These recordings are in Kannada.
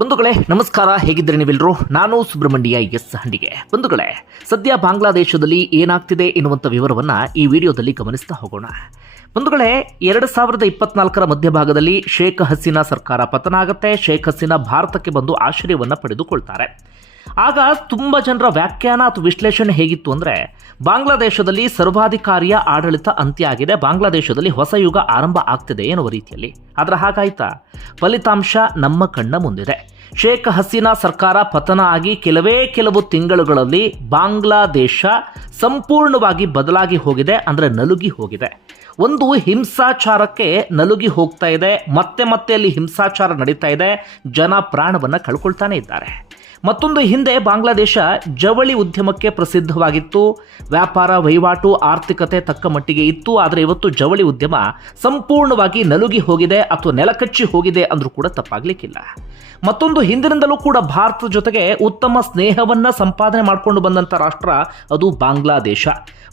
ಬಂಧುಗಳೇ, ನಮಸ್ಕಾರ. ಹೇಗಿದ್ರೆ ನೀವೆಲ್ಲರೂ ನಾನು ಸುಬ್ರಹ್ಮಣ್ಯ ಎಸ್ ಹಂಡಿಗೆ. ಬಂಧುಗಳೇ, ಸದ್ಯ ಬಾಂಗ್ಲಾದೇಶದಲ್ಲಿ ಏನಾಗ್ತಿದೆ ಎನ್ನುವಂಥ ವಿವರವನ್ನು ಈ ವಿಡಿಯೋದಲ್ಲಿ ಗಮನಿಸ್ತಾ ಹೋಗೋಣ. ಬಂಧುಗಳೇ, ಎರಡು ಸಾವಿರದ ಇಪ್ಪತ್ನಾಲ್ಕರ ಮಧ್ಯಭಾಗದಲ್ಲಿ ಶೇಖ್ ಹಸೀನಾ ಸರ್ಕಾರ ಪತನ ಆಗುತ್ತೆ. ಶೇಖ್ ಹಸೀನಾ ಭಾರತಕ್ಕೆ ಬಂದು ಆಶ್ರಯವನ್ನು ಪಡೆದುಕೊಳ್ತಾರೆ. ಆಗ ತುಂಬ ಜನರ ವ್ಯಾಖ್ಯಾನ ಅಥವಾ ವಿಶ್ಲೇಷಣೆ ಹೇಗಿತ್ತು ಅಂದರೆ ಬಾಂಗ್ಲಾದೇಶದಲ್ಲಿ ಸರ್ವಾಧಿಕಾರಿಯ ಆಡಳಿತ ಅಂತ್ಯ ಆಗಿದೆ ಬಾಂಗ್ಲಾದೇಶದಲ್ಲಿ ಹೊಸ ಯುಗ ಆರಂಭ ಆಗ್ತಿದೆ ಎನ್ನುವ ರೀತಿಯಲ್ಲಿ. ಆದರೆ ಹಾಗಾಯ್ತಾ? ಫಲಿತಾಂಶ ನಮ್ಮ ಕಣ್ಣ ಮುಂದಿದೆ. ಶೇಖ್ ಹಸೀನಾ ಸರ್ಕಾರ ಪತನ ಆಗಿ ಕೆಲವೇ ಕೆಲವು ತಿಂಗಳುಗಳಲ್ಲಿ ಬಾಂಗ್ಲಾದೇಶ ಸಂಪೂರ್ಣವಾಗಿ ಬದಲಾಗಿ ಹೋಗಿದೆ, ಅಂದರೆ ನಲುಗಿ ಹೋಗಿದೆ. ಒಂದು ಹಿಂಸಾಚಾರಕ್ಕೆ ನಲುಗಿ ಹೋಗ್ತಾ ಇದೆ. ಮತ್ತೆ ಮತ್ತೆ ಅಲ್ಲಿ ಹಿಂಸಾಚಾರ ನಡೀತಾ ಇದೆ. ಜನ ಪ್ರಾಣವನ್ನು ಕಳ್ಕೊಳ್ತಾನೆ ಇದ್ದಾರೆ. ಮತ್ತೊಂದು ಹಿಂದೆ ಬಾಂಗ್ಲಾದೇಶ ಜವಳಿ ಉದ್ಯಮಕ್ಕೆ ಪ್ರಸಿದ್ಧವಾಗಿತ್ತು. ವ್ಯಾಪಾರ, ವಹಿವಾಟು, ಆರ್ಥಿಕತೆ ತಕ್ಕ ಮಟ್ಟಿಗೆ ಇತ್ತು. ಆದರೆ ಇವತ್ತು ಜವಳಿ ಉದ್ಯಮ ಸಂಪೂರ್ಣವಾಗಿ ನಲುಗಿ ಹೋಗಿದೆ ಅಥವಾ ನೆಲಕಚ್ಚಿ ಹೋಗಿದೆ ಅಂದರೂ ಕೂಡ ತಪ್ಪಾಗಲಿಕ್ಕಿಲ್ಲ. ಮತ್ತೊಂದು ಹಿಂದಿನಿಂದಲೂ ಕೂಡ ಭಾರತದ ಜೊತೆಗೆ ಉತ್ತಮ ಸ್ನೇಹವನ್ನು ಸಂಪಾದನೆ ಮಾಡಿಕೊಂಡು ಬಂದಂಥ ರಾಷ್ಟ್ರ ಅದು ಬಾಂಗ್ಲಾದೇಶ.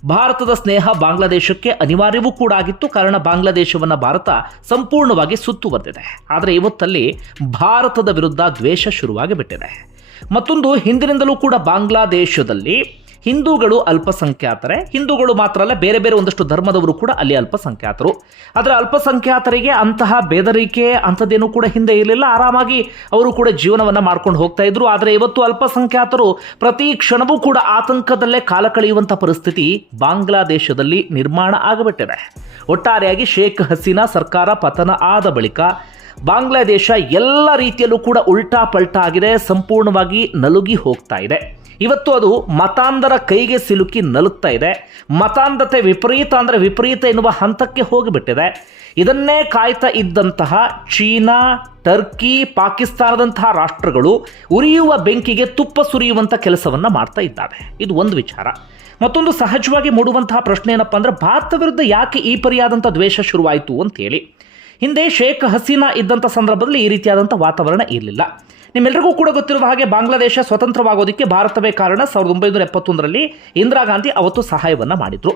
ಭಾರತದ ಸ್ನೇಹ ಬಾಂಗ್ಲಾದೇಶಕ್ಕೆ ಅನಿವಾರ್ಯವೂ ಕೂಡ ಆಗಿತ್ತು. ಕಾರಣ ಬಾಂಗ್ಲಾದೇಶವನ್ನು ಭಾರತ ಸಂಪೂರ್ಣವಾಗಿ ಸುತ್ತುವರೆದಿದೆ. ಆದರೆ ಇವತ್ತಲ್ಲಿ ಭಾರತದ ವಿರುದ್ಧ ದ್ವೇಷ ಶುರುವಾಗಿ ಬಿಟ್ಟಿದೆ ಮತ್ತೊಂದು ಹಿಂದಿನಿಂದಲೂ ಕೂಡ ಬಾಂಗ್ಲಾದೇಶದಲ್ಲಿ ಹಿಂದೂಗಳು ಅಲ್ಪಸಂಖ್ಯಾತರೆ. ಹಿಂದೂಗಳು ಮಾತ್ರ ಅಲ್ಲ, ಬೇರೆ ಬೇರೆ ಒಂದಷ್ಟು ಧರ್ಮದವರು ಕೂಡ ಅಲ್ಲಿ ಅಲ್ಪಸಂಖ್ಯಾತರು. ಆದರೆ ಅಲ್ಪಸಂಖ್ಯಾತರಿಗೆ ಅಂತಹ ಬೇದರಿಕೆ ಅಂಥದ್ದೇನು ಕೂಡ ಹಿಂದೆ ಇರಲಿಲ್ಲ. ಆರಾಮಾಗಿ ಅವರು ಕೂಡ ಜೀವನವನ್ನು ಮಾಡ್ಕೊಂಡು ಹೋಗ್ತಾ ಇದ್ರು. ಆದರೆ ಇವತ್ತು ಅಲ್ಪಸಂಖ್ಯಾತರು ಪ್ರತಿ ಕ್ಷಣವೂ ಕೂಡ ಆತಂಕದಲ್ಲೇ ಕಾಲ ಕಳೆಯುವಂಥ ಪರಿಸ್ಥಿತಿ ಬಾಂಗ್ಲಾದೇಶದಲ್ಲಿ ನಿರ್ಮಾಣ ಆಗಬಿಟ್ಟಿದೆ. ಒಟ್ಟಾರೆಯಾಗಿ ಶೇಖ್ ಹಸೀನಾ ಸರ್ಕಾರ ಪತನ ಆದ ಬಳಿಕ ಬಾಂಗ್ಲಾದೇಶ ಎಲ್ಲ ರೀತಿಯಲ್ಲೂ ಕೂಡ ಉಲ್ಟಾ ಪಲ್ಟಾ ಆಗಿದೆ, ಸಂಪೂರ್ಣವಾಗಿ ನಲುಗಿ ಹೋಗ್ತಾ ಇದೆ. ಇವತ್ತು ಅದು ಮತಾಂಧರ ಕೈಗೆ ಸಿಲುಕಿ ನಲುಗ್ತಾ ಇದೆ. ಮತಾಂಧತೆ ವಿಪರೀತ ಅಂದರೆ ವಿಪರೀತ ಎನ್ನುವ ಹಂತಕ್ಕೆ ಹೋಗಿಬಿಟ್ಟಿದೆ. ಇದನ್ನೇ ಕಾಯ್ತಾ ಇದ್ದಂತಹ ಚೀನಾ, ಟರ್ಕಿ, ಪಾಕಿಸ್ತಾನದಂತಹ ರಾಷ್ಟ್ರಗಳು ಉರಿಯುವ ಬೆಂಕಿಗೆ ತುಪ್ಪ ಸುರಿಯುವಂಥ ಕೆಲಸವನ್ನು ಮಾಡ್ತಾ ಇದ್ದಾವೆ. ಇದು ಒಂದು ವಿಚಾರ. ಮತ್ತೊಂದು ಸಹಜವಾಗಿ ಮೂಡುವಂತಹ ಪ್ರಶ್ನೆ ಏನಪ್ಪ ಅಂದರೆ ಭಾರತ ವಿರುದ್ಧ ಯಾಕೆ ಈ ಪರಿಯಾದಂಥ ದ್ವೇಷ ಶುರುವಾಯಿತು ಅಂತೇಳಿ ಹಿಂದೆ ಶೇಖ್ ಹಸೀನಾ ಇದ್ದಂಥ ಸಂದರ್ಭದಲ್ಲಿ ಈ ರೀತಿಯಾದಂಥ ವಾತಾವರಣ ಇರಲಿಲ್ಲ. ನಿಮ್ಮೆಲ್ಲರಿಗೂ ಕೂಡ ಗೊತ್ತಿರುವ ಹಾಗೆ ಬಾಂಗ್ಲಾದೇಶ ಸ್ವತಂತ್ರವಾಗೋದಕ್ಕೆ ಭಾರತವೇ ಕಾರಣ ಸಾವಿರದ ಒಂಬೈನೂರ ಎಪ್ಪತ್ತೊಂದರಲ್ಲಿ ಇಂದಿರಾ ಗಾಂಧಿ ಅವತ್ತು ಸಹಾಯವನ್ನು ಮಾಡಿದರು.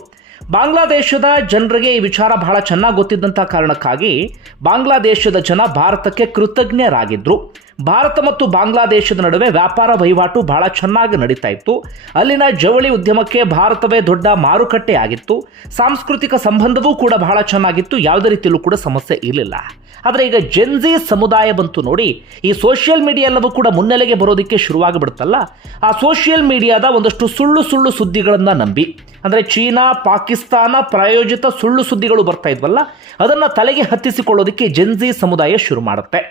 ಬಾಂಗ್ಲಾದೇಶದ ಜನರಿಗೆ ಈ ವಿಚಾರ ಬಹಳ ಚೆನ್ನಾಗಿ ಗೊತ್ತಿದ್ದಂಥ ಕಾರಣಕ್ಕಾಗಿ ಬಾಂಗ್ಲಾದೇಶದ ಜನ ಭಾರತಕ್ಕೆ ಕೃತಜ್ಞರಾಗಿದ್ದರು ಭಾರತ ಮತ್ತು ಬಾಂಗ್ಲಾದೇಶದ ನಡುವೆ ವ್ಯಾಪಾರ ವಹಿವಾಟು ಬಹಳ ಚೆನ್ನಾಗಿ ನಡೀತಾ ಇತ್ತು. ಅಲ್ಲಿನ ಜವಳಿ ಉದ್ಯಮಕ್ಕೆ ಭಾರತವೇ ದೊಡ್ಡ ಮಾರುಕಟ್ಟೆ ಆಗಿತ್ತು ಸಾಂಸ್ಕೃತಿಕ ಸಂಬಂಧವೂ ಕೂಡ ಬಹಳ ಚೆನ್ನಾಗಿತ್ತು. ಯಾವುದೇ ರೀತಿಯಲ್ಲೂ ಕೂಡ ಸಮಸ್ಯೆ ಇರಲಿಲ್ಲ. ಆದರೆ ಈಗ ಜೆನ್ಜಿ ಸಮುದಾಯ ಬಂತು ನೋಡಿ, ಈ ಸೋಷಿಯಲ್ ಮೀಡಿಯಾ ಎಲ್ಲವೂ ಕೂಡ ಮುನ್ನೆಲೆಗೆ ಬರೋದಕ್ಕೆ ಶುರುವಾಗಿಬಿಡುತ್ತಲ್ಲ. ಆ ಸೋಷಿಯಲ್ ಮೀಡಿಯಾದ ಒಂದಷ್ಟು ಸುಳ್ಳು ಸುಳ್ಳು ಸುದ್ದಿಗಳನ್ನು ನಂಬಿ. ಅಂದರೆ ಚೀನಾ, ಪಾಕಿಸ್ತಾನ ಪ್ರಾಯೋಜಿತ ಸುಳ್ಳು ಸುದ್ದಿಗಳು ಬರ್ತಾ ಇದ್ವಲ್ಲ, ಅದನ್ನು ತಲೆಗೆ ಹತ್ತಿಸಿಕೊಳ್ಳೋದಕ್ಕೆ ಜೆನ್ಜಿ ಸಮುದಾಯ ಶುರು ಮಾಡುತ್ತೆ.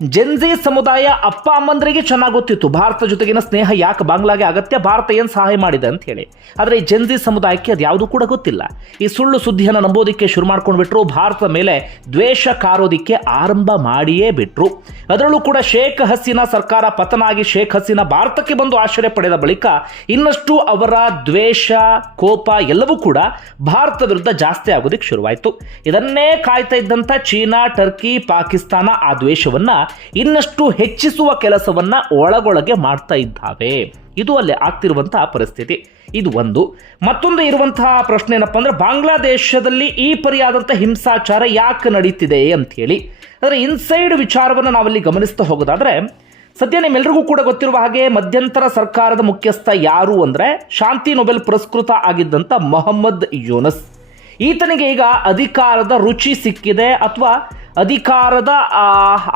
ಜೆನ್ಜಿ ಸಮುದಾಯ ಅಪ್ಪ, ಅಮ್ಮಂದರಿಗೆ ಚೆನ್ನಾಗಿ ಗೊತ್ತಿತ್ತು ಭಾರತ ಜೊತೆಗಿನ ಸ್ನೇಹ ಯಾಕೆ ಬಾಂಗ್ಲಾಗೆ ಅಗತ್ಯ? ಭಾರತ ಏನು ಸಹಾಯ ಮಾಡಿದೆ ಅಂತ ಹೇಳಿ. ಆದರೆ ಈ ಜೆನ್ಜಿ ಸಮುದಾಯಕ್ಕೆ ಅದು ಯಾವುದೂ ಕೂಡ ಗೊತ್ತಿಲ್ಲ. ಈ ಸುಳ್ಳು ಸುದ್ದಿಯನ್ನು ನಂಬೋದಕ್ಕೆ ಶುರು ಮಾಡ್ಕೊಂಡ್ಬಿಟ್ರು ಭಾರತದ ಮೇಲೆ ದ್ವೇಷ ಕಾರೋದಿಕ್ಕೆ ಆರಂಭ ಮಾಡಿಯೇ ಬಿಟ್ರು. ಅದರಲ್ಲೂ ಕೂಡ ಶೇಖ್ ಹಸೀನಾ ಸರ್ಕಾರ ಪತನ ಆಗಿ ಶೇಖ್ ಹಸೀನಾ ಭಾರತಕ್ಕೆ ಬಂದು ಆಶ್ರಯ ಪಡೆದ ಬಳಿಕ ಇನ್ನಷ್ಟು ಅವರ ದ್ವೇಷ, ಕೋಪ ಎಲ್ಲವೂ ಕೂಡ ಭಾರತ ವಿರುದ್ಧ ಜಾಸ್ತಿ ಆಗೋದಕ್ಕೆ ಶುರುವಾಯಿತು. ಇದನ್ನೇ ಕಾಯ್ತಾ ಇದ್ದಂಥ ಚೀನಾ, ಟರ್ಕಿ, ಪಾಕಿಸ್ತಾನ ಆ ದ್ವೇಷವನ್ನ ಇನ್ನಷ್ಟು ಹೆಚ್ಚಿಸುವ ಕೆಲಸವನ್ನು ಒಳಗೊಳಗೆ ಮಾಡ್ತಾ ಇದ್ದಾವೆ. ಇದು ಅಲ್ಲಿ ಆಗ್ತಿರುವಂತಹ ಪರಿಸ್ಥಿತಿ. ಇದು ಒಂದು. ಮತ್ತೊಂದು ಇರುವಂತಹ ಪ್ರಶ್ನೆ ಏನಪ್ಪ ಅಂದರೆ, ಬಾಂಗ್ಲಾದೇಶದಲ್ಲಿ ಈ ಪರಿಯಾದಂಥ ಹಿಂಸಾಚಾರ ಯಾಕೆ ನಡೀತಿದೆ ಅಂಥೇಳಿ. ಅಂದರೆ, ಇನ್ಸೈಡ್ ವಿಚಾರವನ್ನು ನಾವಲ್ಲಿ ಗಮನಿಸ್ತಾ ಹೋಗೋದಾದ್ರೆ, ಸದ್ಯ ನಿಮ್ಮೆಲ್ಲರಿಗೂ ಕೂಡ ಗೊತ್ತಿರುವ ಹಾಗೆ ಮಧ್ಯಂತರ ಸರ್ಕಾರದ ಮುಖ್ಯಸ್ಥ ಯಾರು ಅಂದರೆ, ಶಾಂತಿ ನೊಬೆಲ್ ಪುರಸ್ಕೃತ ಆಗಿದ್ದಂಥ ಮೊಹಮ್ಮದ್ ಯೂನಸ್. ಈತನಿಗೆ ಈಗ ಅಧಿಕಾರದ ರುಚಿ ಸಿಕ್ಕಿದೆ ಅಥವಾ ಅಧಿಕಾರದ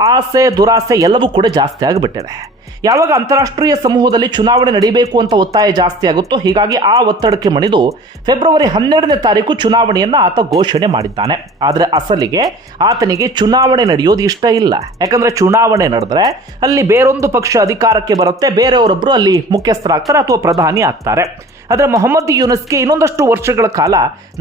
ಆಸೆ ದುರಾಸೆ ಎಲ್ಲವೂ ಕೂಡ ಜಾಸ್ತಿ ಆಗಿಬಿಟ್ಟಿದೆ ಯಾವಾಗ ಅಂತಾರಾಷ್ಟ್ರೀಯ ಸಮೂಹದಲ್ಲಿ ಚುನಾವಣೆ ನಡೀಬೇಕು ಅಂತ ಒತ್ತಾಯ ಜಾಸ್ತಿ ಆಗುತ್ತೋ ಹೀಗಾಗಿ ಆ ಒತ್ತಡಕ್ಕೆ ಮಣಿದು ಫೆಬ್ರವರಿ ಹನ್ನೆರಡನೇ ತಾರೀಕು ಚುನಾವಣೆಯನ್ನು ಆತ ಘೋಷಣೆ ಮಾಡಿದ್ದಾನೆ. ಆದರೆ ಅಸಲಿಗೆ ಆತನಿಗೆ ಚುನಾವಣೆ ನಡೆಯೋದು ಇಷ್ಟ ಇಲ್ಲ. ಯಾಕಂದ್ರೆ ಚುನಾವಣೆ ನಡೆದ್ರೆ ಅಲ್ಲಿ ಬೇರೊಂದು ಪಕ್ಷ ಅಧಿಕಾರಕ್ಕೆ ಬರುತ್ತೆ ಬೇರೆಯವರೊಬ್ಬರು ಅಲ್ಲಿ ಮುಖ್ಯಸ್ಥರಾಗ್ತಾರೆ ಅಥವಾ ಪ್ರಧಾನಿ ಆಗ್ತಾರೆ. ಆದರೆ ಮೊಹಮ್ಮದ್ ಯೂನಸ್ಗೆ ಇನ್ನೊಂದಷ್ಟು ವರ್ಷಗಳ ಕಾಲ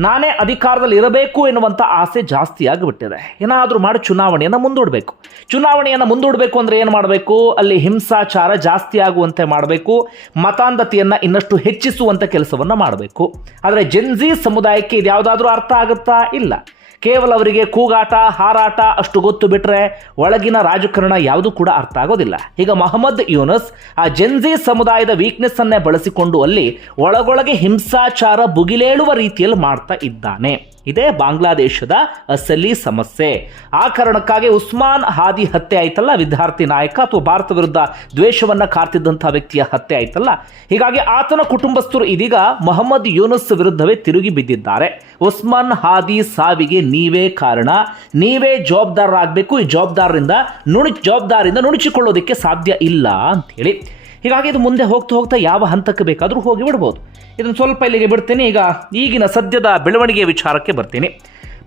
ನಾನೇ ಅಧಿಕಾರದಲ್ಲಿ ಇರಬೇಕು ಎನ್ನುವಂಥ ಆಸೆ ಜಾಸ್ತಿ ಆಗಿಬಿಟ್ಟಿದೆ. ಏನಾದರೂ ಮಾಡಿ ಚುನಾವಣೆಯನ್ನು ಮುಂದೂಡಬೇಕು. ಚುನಾವಣೆಯನ್ನು ಮುಂದೂಡಬೇಕು ಅಂದರೆ ಏನು ಮಾಡಬೇಕು? ಅಲ್ಲಿ ಹಿಂಸಾ ಹಿಂಸಾಚಾರ ಜಾಸ್ತಿ ಆಗುವಂತೆ ಮಾಡಬೇಕು, ಮತಾಂಧತೆಯನ್ನು ಇನ್ನಷ್ಟು ಹೆಚ್ಚಿಸುವಂಥ ಕೆಲಸವನ್ನು ಮಾಡಬೇಕು. ಆದರೆ ಜೆನ್ಜಿ ಸಮುದಾಯಕ್ಕೆ ಇದು ಯಾವುದಾದ್ರೂ ಅರ್ಥ ಆಗುತ್ತಾ? ಇಲ್ಲ. ಕೇವಲ ಅವರಿಗೆ ಕೂಗಾಟ, ಹಾರಾಟ ಅಷ್ಟು ಗೊತ್ತು ಬಿಟ್ಟರೆ ಒಳಗಿನ ರಾಜಕಾರಣ ಯಾವುದೂ ಕೂಡ ಅರ್ಥ ಆಗೋದಿಲ್ಲ. ಈಗ ಮೊಹಮ್ಮದ್ ಯೂನಸ್ ಆ ಜೆನ್ಜಿ ಸಮುದಾಯದ ವೀಕ್ನೆಸ್ ಅನ್ನೇ ಬಳಸಿಕೊಂಡು ಅಲ್ಲಿ ಒಳಗೊಳಗೆ ಹಿಂಸಾಚಾರ ಬುಗಿಲೇಳುವ ರೀತಿಯಲ್ಲಿ ಮಾಡ್ತಾ ಇದ್ದಾನೆ. ಇದೇ ಬಾಂಗ್ಲಾದೇಶದ ಅಸಲಿ ಸಮಸ್ಯೆ. ಆ ಕಾರಣಕ್ಕಾಗಿ ಉಸ್ಮಾನ್ ಹಾದಿ ಹತ್ಯೆ ಆಯ್ತಲ್ಲ? ವಿದ್ಯಾರ್ಥಿ ನಾಯಕ ಅಥವಾ ಭಾರತ ವಿರುದ್ಧ ದ್ವೇಷವನ್ನು ಕಾರ್ತಿದ್ದಂಥ ವ್ಯಕ್ತಿಯ ಹತ್ಯೆ ಆಯ್ತಲ್ಲ? ಹೀಗಾಗಿ ಆತನ ಕುಟುಂಬಸ್ಥರು ಇದೀಗ ಮೊಹಮ್ಮದ್ ಯೂನುಸ್ ವಿರುದ್ಧವೇ ತಿರುಗಿ ಬಿದ್ದಿದ್ದಾರೆ. ಉಸ್ಮಾನ್ ಹಾದಿ ಸಾವಿಗೆ ನೀವೇ ಕಾರಣ. ನೀವೇ ಜವಾಬ್ದಾರರಾಗಬೇಕು. ಈ ಜವಾಬ್ದಾರರಿಂದ ನುಣಿ ಜವಾಬ್ದಾರಿಯಿಂದ ನುಣುಚಿಕೊಳ್ಳೋದಕ್ಕೆ ಸಾಧ್ಯ ಇಲ್ಲ ಅಂತ ಹೇಳಿ ಹೀಗಾಗಿ ಇದು ಮುಂದೆ ಹೋಗ್ತಾ ಹೋಗ್ತಾ ಯಾವ ಹಂತಕ್ಕೆ ಬೇಕಾದರೂ ಹೋಗಿ ಬಿಡ್ಬೋದು. ಇದನ್ನು ಸ್ವಲ್ಪ ಇಲ್ಲಿಗೆ ಬಿಡ್ತೀನಿ. ಈಗ ಈಗಿನ ಸದ್ಯದ ಬೆಳವಣಿಗೆ ವಿಚಾರಕ್ಕೆ ಬರ್ತೀನಿ.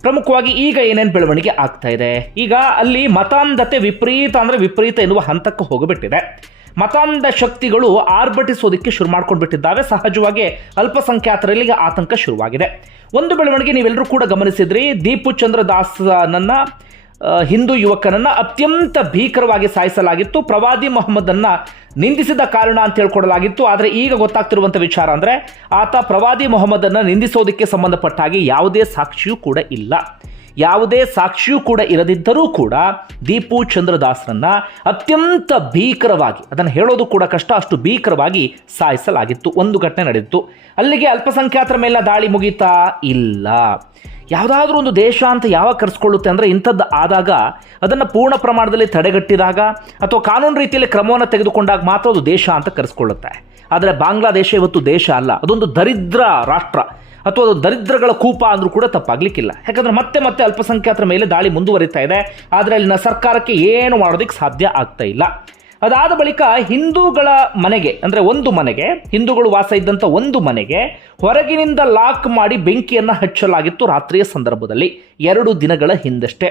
ಪ್ರಮುಖವಾಗಿ ಈಗ ಏನೇನು ಬೆಳವಣಿಗೆ ಆಗ್ತಾ ಇದೆ? ಈಗ ಅಲ್ಲಿ ಮತಾಂಧತೆ ವಿಪರೀತ ಅಂದರೆ ವಿಪರೀತ ಎನ್ನುವ ಹಂತಕ್ಕೆ ಹೋಗಿಬಿಟ್ಟಿದೆ. ಮತಾಂಧ ಶಕ್ತಿಗಳು ಆರ್ಭಟಿಸೋದಕ್ಕೆ ಶುರು ಮಾಡ್ಕೊಂಡು ಬಿಟ್ಟಿದ್ದಾವೆ ಸಹಜವಾಗಿ ಅಲ್ಪಸಂಖ್ಯಾತರಲ್ಲಿ ಆತಂಕ ಶುರುವಾಗಿದೆ. ಒಂದು ಬೆಳವಣಿಗೆ ನೀವೆಲ್ಲರೂ ಕೂಡ ಗಮನಿಸಿದ್ರಿ. ದೀಪು ಚಂದ್ರ ದಾಸನನ್ನ ಆ, ಹಿಂದೂ ಯುವಕನನ್ನು ಅತ್ಯಂತ ಭೀಕರವಾಗಿ ಸಾಯಿಸಲಾಗಿತ್ತು. ಪ್ರವಾದಿ ಮೊಹಮ್ಮದನ್ನು ನಿಂದಿಸಿದ ಕಾರಣ ಅಂತ ಹೇಳ್ಕೊಡಲಾಗಿತ್ತು. ಆದರೆ ಈಗ ಗೊತ್ತಾಗ್ತಿರುವಂಥ ವಿಚಾರ ಅಂದರೆ ಆತ ಪ್ರವಾದಿ ಮೊಹಮ್ಮದನ್ನು ನಿಂದಿಸೋದಕ್ಕೆ ಸಂಬಂಧಪಟ್ಟ ಹಾಗೆ ಯಾವುದೇ ಸಾಕ್ಷಿಯೂ ಕೂಡ ಇಲ್ಲ. ಯಾವುದೇ ಸಾಕ್ಷಿಯೂ ಕೂಡ ಇರದಿದ್ದರೂ ಕೂಡ ದೀಪು ಚಂದ್ರದಾಸ್ರನ್ನ ಅತ್ಯಂತ ಭೀಕರವಾಗಿ, ಅದನ್ನು ಹೇಳೋದು ಕೂಡ ಕಷ್ಟ, ಅಷ್ಟು ಭೀಕರವಾಗಿ ಸಾಯಿಸಲಾಗಿತ್ತು. ಒಂದು ಘಟನೆ ನಡೆದಿತ್ತು. ಅಲ್ಲಿಗೆ ಅಲ್ಪಸಂಖ್ಯಾತರ ಮೇಲೆ ದಾಳಿ ಮುಗೀತಾ ಇಲ್ಲ. ಯಾವುದಾದ್ರೂ ಒಂದು ದೇಶ ಅಂತ ಯಾವಾಗ ಕರೆಸ್ಕೊಳ್ಳುತ್ತೆ ಅಂದರೆ ಇಂಥದ್ದು ಆದಾಗ ಅದನ್ನು ಪೂರ್ಣ ಪ್ರಮಾಣದಲ್ಲಿ ತಡೆಗಟ್ಟಿದಾಗ ಅಥವಾ ಕಾನೂನು ರೀತಿಯಲ್ಲಿ ಕ್ರಮವನ್ನು ತೆಗೆದುಕೊಂಡಾಗ ಮಾತ್ರ ಅದು ದೇಶ ಅಂತ ಕರೆಸ್ಕೊಳ್ಳುತ್ತೆ. ಆದರೆ ಬಾಂಗ್ಲಾದೇಶ ಇವತ್ತು ದೇಶ ಅಲ್ಲ. ಅದೊಂದು ದರಿದ್ರ ರಾಷ್ಟ್ರ. ಅಥವಾ ಅದು ದರಿದ್ರಗಳ ಕೂಪ ಅಂದರೂ ಕೂಡ ತಪ್ಪಾಗ್ಲಿಕ್ಕಿಲ್ಲ. ಯಾಕಂದರೆ ಮತ್ತೆ ಮತ್ತೆ ಅಲ್ಪಸಂಖ್ಯಾತರ ಮೇಲೆ ದಾಳಿ ಮುಂದುವರಿತಾ ಇದೆ. ಆದರೆ ಅಲ್ಲಿನ ಸರ್ಕಾರಕ್ಕೆ ಏನು ಮಾಡೋದಕ್ಕೆ ಸಾಧ್ಯ ಆಗ್ತಾ ಇಲ್ಲ. ಅದಾದ ಬಳಿಕ ಹಿಂದೂಗಳ ಮನೆಗೆ, ಅಂದರೆ ಒಂದು ಮನೆಗೆ, ಹಿಂದೂಗಳು ವಾಸ ಇದ್ದಂಥ ಒಂದು ಮನೆಗೆ ಹೊರಗಿನಿಂದ ಲಾಕ್ ಮಾಡಿ ಬೆಂಕಿಯನ್ನು ಹಚ್ಚಲಾಗಿತ್ತು ರಾತ್ರಿಯ ಸಂದರ್ಭದಲ್ಲಿ. ಎರಡು ದಿನಗಳ ಹಿಂದಷ್ಟೇ.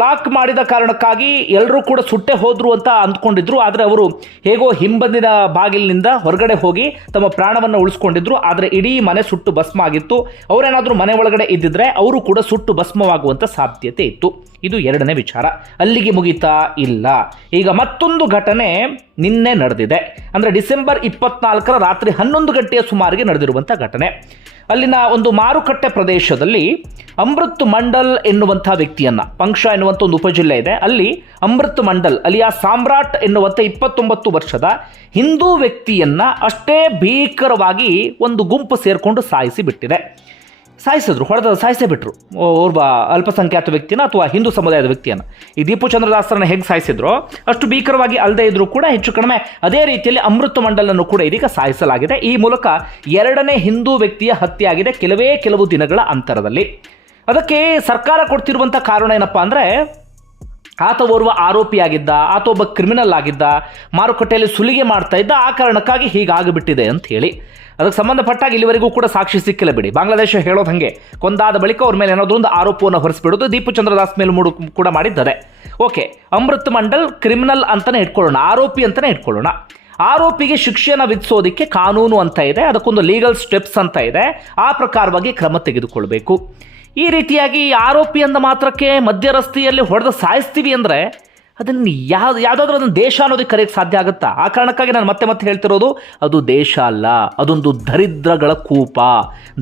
ಲಾಕ್ ಮಾಡಿದ ಕಾರಣಕ್ಕಾಗಿ ಎಲ್ಲರೂ ಕೂಡ ಸುಟ್ಟೆ ಹೋದ್ರು ಅಂತ ಅಂದ್ಕೊಂಡಿದ್ರು. ಆದರೆ ಅವರು ಹೇಗೋ ಹಿಂಬಂದಿನ ಬಾಗಿಲಿನಿಂದ ಹೊರಗಡೆ ಹೋಗಿ ತಮ್ಮ ಪ್ರಾಣವನ್ನು ಉಳಿಸ್ಕೊಂಡಿದ್ರು. ಆದರೆ ಇಡೀ ಮನೆ ಸುಟ್ಟು ಭಸ್ಮ ಆಗಿತ್ತು. ಅವರೇನಾದರೂ ಮನೆ ಒಳಗಡೆ ಇದ್ದಿದ್ರೆ ಅವರು ಕೂಡ ಸುಟ್ಟು ಭಸ್ಮವಾಗುವಂಥ ಸಾಧ್ಯತೆ ಇತ್ತು. ಇದು ಎರಡನೇ ವಿಚಾರ. ಅಲ್ಲಿಗೆ ಮುಗಿತಾ ಇಲ್ಲ. ಈಗ ಮತ್ತೊಂದು ಘಟನೆ ನಿನ್ನೆ ನಡೆದಿದೆ. ಅಂದರೆ ಡಿಸೆಂಬರ್ ಇಪ್ಪತ್ನಾಲ್ಕರ ರಾತ್ರಿ ಹನ್ನೊಂದು ಗಂಟೆಯ ಸುಮಾರಿಗೆ ನಡೆದಿರುವಂಥ ಘಟನೆ. ಅಲ್ಲಿನ ಒಂದು ಮಾರುಕಟ್ಟೆ ಪ್ರದೇಶದಲ್ಲಿ ಅಮೃತ್ ಮಂಡಲ್ ಎನ್ನುವಂಥ ವ್ಯಕ್ತಿಯನ್ನು, ಪಂಕ್ಷ ಎನ್ನುವಂಥ ಒಂದು ಉಪಜಿಲ್ಲೆ ಇದೆ. ಅಲ್ಲಿ ಅಮೃತ್ ಮಂಡಲ್ ಅಲಿಯಾ ಸಾಮ್ರಾಟ್ ಎನ್ನುವಂಥ ಇಪ್ಪತ್ತೊಂಬತ್ತು ವರ್ಷದ ಹಿಂದೂ ವ್ಯಕ್ತಿಯನ್ನು ಅಷ್ಟೇ ಭೀಕರವಾಗಿ ಒಂದು ಗುಂಪು ಸೇರಿಕೊಂಡು ಸಾಯಿಸಿ ಬಿಟ್ಟಿದೆ. ಸಾಯಿಸಿದ್ರು ಹೊಡೆದ ಸಾಯಿಸೇ ಬಿಟ್ಟರು ಓರ್ವ ಅಲ್ಪಸಂಖ್ಯಾತ ವ್ಯಕ್ತಿನ ಅಥವಾ ಹಿಂದೂ ಸಮುದಾಯದ ವ್ಯಕ್ತಿಯನ್ನು. ಈ ದೀಪು ಚಂದ್ರದಾಸರನ್ನ ಹೇಗೆ ಸಾಯಿಸಿದ್ರು? ಅಷ್ಟು ಭೀಕರವಾಗಿ ಅಲ್ಲದೆ ಇದ್ರೂ ಕೂಡ ಹೆಚ್ಚು ಕಡಿಮೆ ಅದೇ ರೀತಿಯಲ್ಲಿ ಅಮೃತ ಮಂಡಲನ್ನು ಕೂಡ ಇದೀಗ ಸಾಯಿಸಲಾಗಿದೆ. ಈ ಮೂಲಕ ಎರಡನೇ ಹಿಂದೂ ವ್ಯಕ್ತಿಯ ಹತ್ಯೆ ಆಗಿದೆ ಕೆಲವೇ ಕೆಲವು ದಿನಗಳ ಅಂತರದಲ್ಲಿ. ಅದಕ್ಕೆ ಸರ್ಕಾರ ಕೊಡ್ತಿರುವಂಥ ಕಾರಣ ಏನಪ್ಪಾ ಅಂದರೆ ಆತ ಓರ್ವ ಆರೋಪಿಯಾಗಿದ್ದ ಆತ ಒಬ್ಬ ಕ್ರಿಮಿನಲ್ ಆಗಿದ್ದ, ಮಾರುಕಟ್ಟೆಯಲ್ಲಿ ಸುಲಿಗೆ ಮಾಡ್ತಾ ಇದ್ದ, ಆ ಕಾರಣಕ್ಕಾಗಿ ಹೀಗಾಗಿಬಿಟ್ಟಿದೆ ಅಂತ ಹೇಳಿ. ಅದಕ್ಕೆ ಸಂಬಂಧಪಟ್ಟಾಗ ಇಲ್ಲಿವರೆಗೂ ಕೂಡ ಸಾಕ್ಷಿ ಸಿಕ್ಕಿಲ್ಲ ಬಿಡಿ. ಬಾಂಗ್ಲಾದೇಶ ಹೇಳೋದು ಹಂಗೆ. ಕೊಂದಾದ ಬಳಿಕ ಅವ್ರ ಮೇಲೆ ಏನಾದರೂ ಒಂದು ಆರೋಪವನ್ನು ಹೊರಿಸ್ಬಿಡೋದು ದೀಪು ಚಂದ್ರದಾಸ್ ಮೇಲೆ ಮೂಡು ಕೂಡ ಮಾಡಿದ್ದಾರೆ. ಓಕೆ, ಅಮೃತ್ ಮಂಡಲ್ ಕ್ರಿಮಿನಲ್ ಅಂತಲೇ ಇಟ್ಕೊಳ್ಳೋಣ, ಆರೋಪಿ ಅಂತಲೇ ಇಟ್ಕೊಳ್ಳೋಣ. ಆರೋಪಿಗೆ ಶಿಕ್ಷೆಯನ್ನು ವಿಧಿಸೋದಕ್ಕೆ ಕಾನೂನು ಅಂತ ಇದೆ, ಅದಕ್ಕೊಂದು ಲೀಗಲ್ ಸ್ಟೆಪ್ಸ್ ಅಂತ ಇದೆ, ಆ ಪ್ರಕಾರವಾಗಿ ಕ್ರಮ ತೆಗೆದುಕೊಳ್ಬೇಕು. ಈ ರೀತಿಯಾಗಿ ಆರೋಪಿ ಅಂದ ಮಾತ್ರಕ್ಕೆ ಮಧ್ಯ ರಸ್ತೆಯಲ್ಲಿ ಹೊಡೆದು ಸಾಯಿಸ್ತೀವಿ ಅಂದರೆ ಅದನ್ನು ಯಾವ ಯಾವುದಾದ್ರೂ ಅದನ್ನು ದೇಶ ಅನ್ನೋದಕ್ಕೆ ಕರೆಯಕ್ಕೆ ಸಾಧ್ಯ ಆಗುತ್ತಾ? ಆ ಕಾರಣಕ್ಕಾಗಿ ನಾನು ಮತ್ತೆ ಮತ್ತೆ ಹೇಳ್ತಿರೋದು, ಅದು ದೇಶ ಅಲ್ಲ, ಅದೊಂದು ದರಿದ್ರಗಳ ಕೂಪ,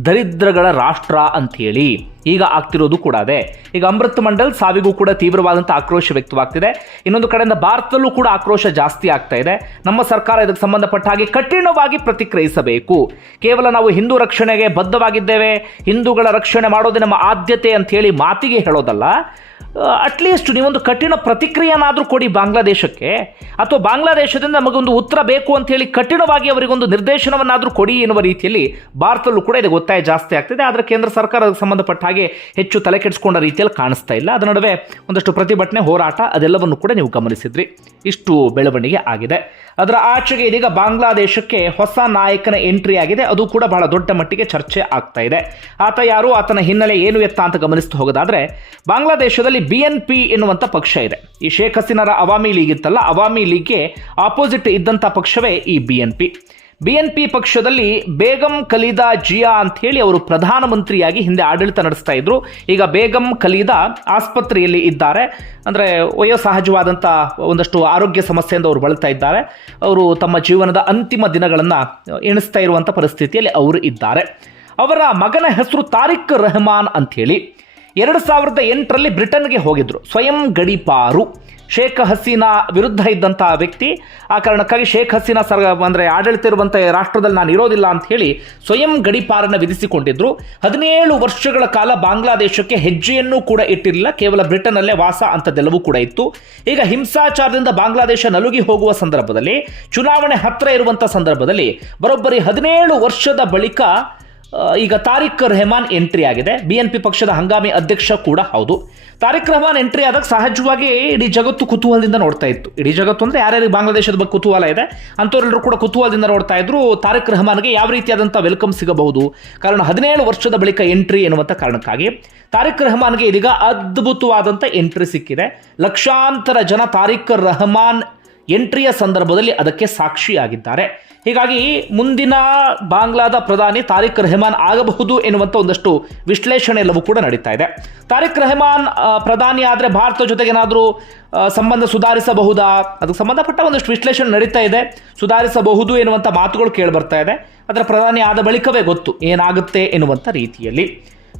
ದರಿದ್ರಗಳ ರಾಷ್ಟ್ರ ಅಂಥೇಳಿ. ಈಗ ಆಗ್ತಿರೋದು ಕೂಡ ಅದೇ. ಈಗ ಅಮೃತ್ ಮಂಡಲ್ ಸಾವಿಗೂ ಕೂಡ ತೀವ್ರವಾದಂಥ ಆಕ್ರೋಶ ವ್ಯಕ್ತವಾಗ್ತಿದೆ. ಇನ್ನೊಂದು ಕಡೆಯಿಂದ ಭಾರತದಲ್ಲೂ ಕೂಡ ಆಕ್ರೋಶ ಜಾಸ್ತಿ ಆಗ್ತಾ ಇದೆ. ನಮ್ಮ ಸರ್ಕಾರ ಇದಕ್ಕೆ ಸಂಬಂಧಪಟ್ಟ ಹಾಗೆ ಕಠಿಣವಾಗಿ ಪ್ರತಿಕ್ರಿಯಿಸಬೇಕು. ಕೇವಲ ನಾವು ಹಿಂದೂ ರಕ್ಷಣೆಗೆ ಬದ್ಧವಾಗಿದ್ದೇವೆ, ಹಿಂದೂಗಳ ರಕ್ಷಣೆ ಮಾಡೋದೇ ನಮ್ಮ ಆದ್ಯತೆ ಅಂತ ಹೇಳಿ ಮಾತಿಗೆ ಹೇಳೋದಲ್ಲ. ಅಟ್ಲೀಸ್ಟ್ ನೀವೊಂದು ಕಠಿಣ ಪ್ರತಿಕ್ರಿಯೆನಾದರೂ ಕೊಡಿ ಬಾಂಗ್ಲಾದೇಶಕ್ಕೆ, ಅಥವಾ ಬಾಂಗ್ಲಾದೇಶದಿಂದ ನಮಗೊಂದು ಉತ್ತರ ಬೇಕು ಅಂತ ಹೇಳಿ ಕಠಿಣವಾಗಿ ಅವರಿಗೊಂದು ನಿರ್ದೇಶನವನ್ನಾದರೂ ಕೊಡಿ ಎನ್ನುವ ರೀತಿಯಲ್ಲಿ ಭಾರತದಲ್ಲೂ ಕೂಡ ಇದಕ್ಕೆ ಒತ್ತಾಯ ಜಾಸ್ತಿ ಆಗ್ತಿದೆ. ಆದರೆ ಕೇಂದ್ರ ಸರ್ಕಾರ ಅದಕ್ಕೆ ಸಂಬಂಧಪಟ್ಟ ಹಾಗೆ ಹೆಚ್ಚು ತಲೆ ಕೆಡಿಸ್ಕೊಂಡ ರೀತಿಯಲ್ಲಿ ಕಾಣಿಸ್ತಾ ಇಲ್ಲ. ಅದರ ನಡುವೆ ಒಂದಷ್ಟು ಪ್ರತಿಭಟನೆ, ಹೋರಾಟ, ಅದೆಲ್ಲವನ್ನು ಕೂಡ ನೀವು ಗಮನಿಸಿದ್ರಿ. ಇಷ್ಟು ಬೆಳವಣಿಗೆ ಆಗಿದೆ. ಅದರ ಆಚೆಗೆ ಇದೀಗ ಬಾಂಗ್ಲಾದೇಶಕ್ಕೆ ಹೊಸ ನಾಯಕನ ಎಂಟ್ರಿ ಆಗಿದೆ. ಅದು ಕೂಡ ಬಹಳ ದೊಡ್ಡ ಮಟ್ಟಿಗೆ ಚರ್ಚೆ ಆಗ್ತಾ ಇದೆ. ಆತ ಯಾರು? ಆತನ ಹಿನ್ನೆಲೆ ಏನು ಎತ್ತ ಅಂತ ಗಮನಿಸ್ತಾ ಹೋಗೋದಾದರೆ, ಬಾಂಗ್ಲಾದೇಶದಲ್ಲಿ ಬಿ ಎನ್ ಪಿ ಎನ್ನುವಂಥ ಪಕ್ಷ ಇದೆ. ಈ ಶೇಖ್ ಹಸೀನಾರ ಅವಾಮಿ ಲೀಗ್ ಇತ್ತಲ್ಲ, ಅವಾಮಿ ಲೀಗ್ಗೆ ಆಪೋಸಿಟ್ ಇದ್ದಂಥ ಪಕ್ಷವೇ ಈ B N P B N P ಪಕ್ಷದಲ್ಲಿ ಬೇಗಂ ಖಲೀದಾ ಜಿಯಾ ಅಂತ ಹೇಳಿ ಅವರು ಪ್ರಧಾನಮಂತ್ರಿಯಾಗಿ ಹಿಂದೆ ಆಡಳಿತ ನಡೆಸ್ತಾ ಇದ್ರು. ಈಗ ಬೇಗಂ ಖಲೀದಾ ಆಸ್ಪತ್ರೆಯಲ್ಲಿ ಇದ್ದಾರೆ. ಅಂದರೆ ವಯೋಸಹಜವಾದಂಥ ಒಂದಷ್ಟು ಆರೋಗ್ಯ ಸಮಸ್ಯೆಯಿಂದ ಅವರು ಬಳಲ್ತಾ ಇದ್ದಾರೆ. ಅವರು ತಮ್ಮ ಜೀವನದ ಅಂತಿಮ ದಿನಗಳನ್ನು ಎಣಿಸ್ತಾ ಇರುವಂಥ ಪರಿಸ್ಥಿತಿಯಲ್ಲಿ ಅವರು ಇದ್ದಾರೆ. ಅವರ ಮಗನ ಹೆಸರು ತಾರಿಕ್ ರೆಹಮಾನ್ ಅಂಥೇಳಿ. ಎರಡು ಸಾವಿರದ ಎಂಟರಲ್ಲಿ ಬ್ರಿಟನ್ಗೆ ಹೋಗಿದ್ರು. ಸ್ವಯಂ ಗಡಿಪಾರು. ಶೇಖ್ ಹಸೀನಾ ವಿರುದ್ಧ ಇದ್ದಂಥ ವ್ಯಕ್ತಿ. ಆ ಕಾರಣಕ್ಕಾಗಿ ಶೇಖ್ ಹಸೀನಾ ಸರ್, ಅಂದರೆ ಆಡಳಿತ ಇರುವಂಥ ರಾಷ್ಟ್ರದಲ್ಲಿ ನಾನು ಇರೋದಿಲ್ಲ ಅಂತ ಹೇಳಿ ಸ್ವಯಂ ಗಡಿಪಾರನ್ನು ವಿಧಿಸಿಕೊಂಡಿದ್ದರು ಹದಿನೇಳು ವರ್ಷಗಳ ಕಾಲ ಬಾಂಗ್ಲಾದೇಶಕ್ಕೆ ಹೆಜ್ಜೆಯನ್ನು ಕೂಡ ಇಟ್ಟಿರಲಿಲ್ಲ. ಕೇವಲ ಬ್ರಿಟನ್ನಲ್ಲೇ ವಾಸ ಅಂಥದ್ದೆಲ್ಲವೂ ಕೂಡ ಇತ್ತು. ಈಗ ಹಿಂಸಾಚಾರದಿಂದ ಬಾಂಗ್ಲಾದೇಶ ನಲುಗಿ ಹೋಗುವ ಸಂದರ್ಭದಲ್ಲಿ, ಚುನಾವಣೆ ಹತ್ತಿರ ಇರುವಂಥ ಸಂದರ್ಭದಲ್ಲಿ, ಬರೋಬ್ಬರಿ ಹದಿನೇಳು ವರ್ಷದ ಬಳಿಕ ಈಗ ತಾರಿಕ್ ರೆಹಮಾನ್ ಎಂಟ್ರಿ ಆಗಿದೆ. ಬಿ ಎನ್ ಪಿ ಪಕ್ಷದ ಹಂಗಾಮಿ ಅಧ್ಯಕ್ಷ ಕೂಡ ಹೌದು. ತಾರಿಕ್ ರೆಹಮಾನ್ ಎಂಟ್ರಿ ಆದಾಗ ಸಹಜವಾಗಿ ಇಡೀ ಜಗತ್ತು ಕುತೂಹಲದಿಂದ ನೋಡ್ತಾ ಇತ್ತು. ಇಡೀ ಜಗತ್ತು ಅಂದ್ರೆ ಯಾರ್ಯಾರಿಗೆ ಬಾಂಗ್ಲಾದೇಶದ ಬಗ್ಗೆ ಕುತೂಹಲ ಇದೆ, ಅಂಥವರೆಲ್ಲರೂ ಕೂಡ ಕುತೂಹಲದಿಂದ ನೋಡ್ತಾ ಇದ್ರು ತಾರಿಕ್ ರೆಹಮಾನ್ಗೆ ಯಾವ ರೀತಿಯಾದಂಥ ವೆಲ್ಕಮ್ ಸಿಗಬಹುದು. ಕಾರಣ ಹದಿನೇಳು ವರ್ಷದ ಬಳಿಕ ಎಂಟ್ರಿ ಎನ್ನುವಂಥ ಕಾರಣಕ್ಕಾಗಿ ತಾರಿಕ್ ರೆಹಮಾನ್ಗೆ ಇದೀಗ ಅದ್ಭುತವಾದಂಥ ಎಂಟ್ರಿ ಸಿಕ್ಕಿದೆ. ಲಕ್ಷಾಂತರ ಜನ ತಾರಿಕ್ ರೆಹಮಾನ್ ಎಂಟ್ರಿಯ ಸಂದರ್ಭದಲ್ಲಿ ಅದಕ್ಕೆ ಸಾಕ್ಷಿಯಾಗಿದ್ದಾರೆ. ಹೀಗಾಗಿ ಮುಂದಿನ ಬಾಂಗ್ಲಾದ ಪ್ರಧಾನಿ ತಾರಿಕ್ ರೆಹಮಾನ್ ಆಗಬಹುದು ಎನ್ನುವಂಥ ಒಂದಷ್ಟು ವಿಶ್ಲೇಷಣೆ ಎಲ್ಲವೂ ಕೂಡ ನಡೀತಾ ಇದೆ. ತಾರಿಕ್ ರೆಹಮಾನ್ ಪ್ರಧಾನಿ ಆದರೆ ಭಾರತ ಜೊತೆಗೆ ಏನಾದರೂ ಸಂಬಂಧ ಸುಧಾರಿಸಬಹುದಾ? ಅದಕ್ಕೆ ಸಂಬಂಧಪಟ್ಟ ಒಂದಷ್ಟು ವಿಶ್ಲೇಷಣೆ ನಡೀತಾ ಇದೆ. ಸುಧಾರಿಸಬಹುದು ಎನ್ನುವಂಥ ಮಾತುಗಳು ಕೇಳಿ ಬರ್ತಾ ಇದೆ. ಅದರ ಪ್ರಧಾನಿ ಆದ ಬಳಿಕವೇ ಗೊತ್ತು ಏನಾಗುತ್ತೆ ಎನ್ನುವಂಥ ರೀತಿಯಲ್ಲಿ.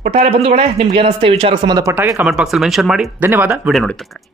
ಒಟ್ಟಾರೆ ಬಂಧುಗಳೇ, ನಿಮ್ಗೆ ಏನಿಸ್ತೆ ವಿಚಾರಕ್ಕೆ ಸಂಬಂಧಪಟ್ಟ ಹಾಗೆ ಕಮೆಂಟ್ ಬಾಕ್ಸಲ್ಲಿ ಮೆನ್ಷನ್ ಮಾಡಿ. ಧನ್ಯವಾದ. ವಿಡಿಯೋ ನೋಡಿದ್ದಕ್ಕಾಗಿ.